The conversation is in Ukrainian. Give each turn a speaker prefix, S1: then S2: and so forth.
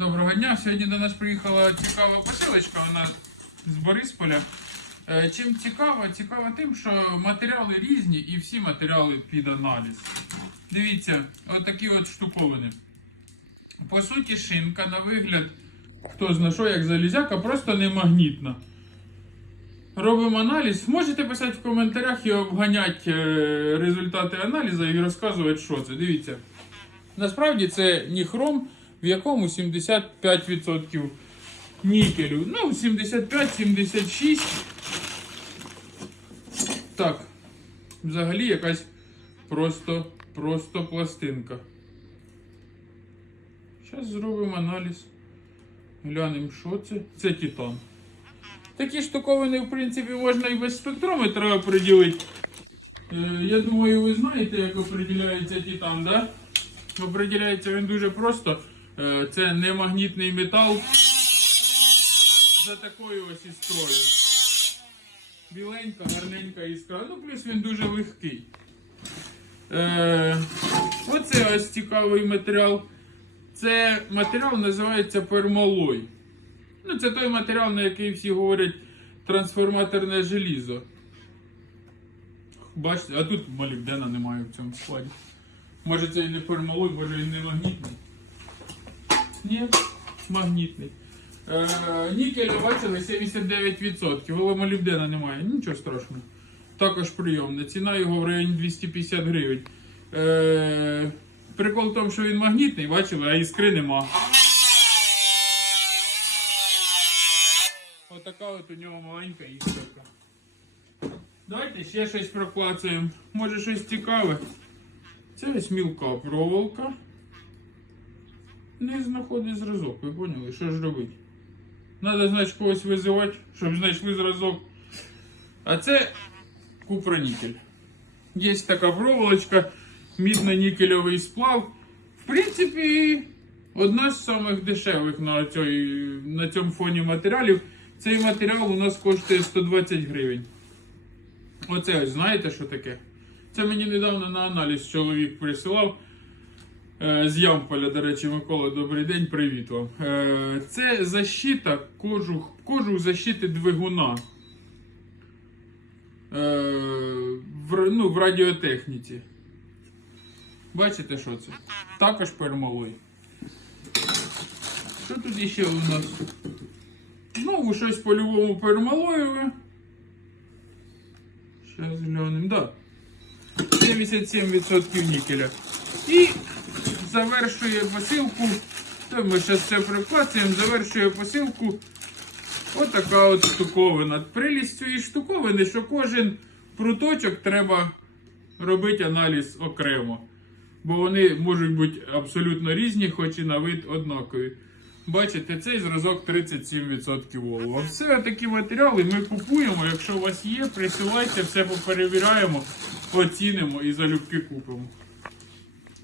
S1: Доброго дня. Сьогодні до нас приїхала цікава посилочка, вона з Борисполя. Е, Чим цікаво? Цікаво тим, що матеріали різні і всі матеріали під аналіз. Дивіться, отакі от штуковини. По суті, шинка на вигляд, хто зна що, як залізяка, просто не магнітна. Робимо аналіз. Можете писати в коментарях і обганяти е, результати аналізу і розказувати, що це. Дивіться. Насправді це ніхром, в якому 75% нікелю. Ну, 75-76. Так. Взагалі якась просто, просто пластинка. Зараз зробимо аналіз. Глянемо, що це. Це титан. Такі штуковини, в принципі, можна і без спектрометра оприділити. Е, Я думаю, ви знаєте, як определяється титан, да? Определяється він дуже просто. Е, Це немагнітний метал за такою ось іскрою. Біленька, гарненька іскра. Ну, плюс він дуже легкий. Е, оце ось цікавий матеріал. Це матеріал називається пермалой. Ну, це той матеріал, на який всі говорять трансформаторне желізо. Бачите, а тут молібдена немає в цьому складі. Може це і не пермалой, може він не магнітний. Ні, магнітний. Е, нікель, бачили, 79%. Але молібдена немає, нічого страшного. Також прийомне. Ціна його в районі 250 гривень. Е, прикол в тому, що він магнітний, бачили, а іскри нема. Отака от у нього маленька іскорка. Давайте ще щось проклацаємо. Може щось цікаве. Це ось мілка проволока. Не знаходить зразок, ви поняли, що ж робити? Надо, значить, когось визивати, щоб знайшли зразок. А це купронікель. Є така проволочка, мідно-нікельовий сплав. В принципі, одна з самих дешевих на, цій, на цьому фоні матеріалів. Цей матеріал у нас коштує 120 гривень. Оце ось знаєте, що таке? Це мені недавно на аналіз чоловік присилав. Е, З Ямполя, до речі, Микола, добрий день, привіт вам. Е, Це защита кожух, кожух защити двигуна. Е, В, ну, в радіотехніці. Бачите, що це? Також пермалой. Що тут іще у нас? Знову щось по-любому пермалоєве. Зараз глянемо. Да. 77% нікеля. І завершує посилку. То ми зараз це приклацаємо, завершує посилку. Отака от штуковина. Прелість цієї штуковини, що кожен пруточок треба робити аналіз окремо. Бо вони можуть бути абсолютно різні, хоч і на вид однакові. Бачите, цей зразок 37% волу. Все такі матеріали ми купуємо. Якщо у вас є, присилайте, все поперевіряємо, оцінимо і залюбки купимо.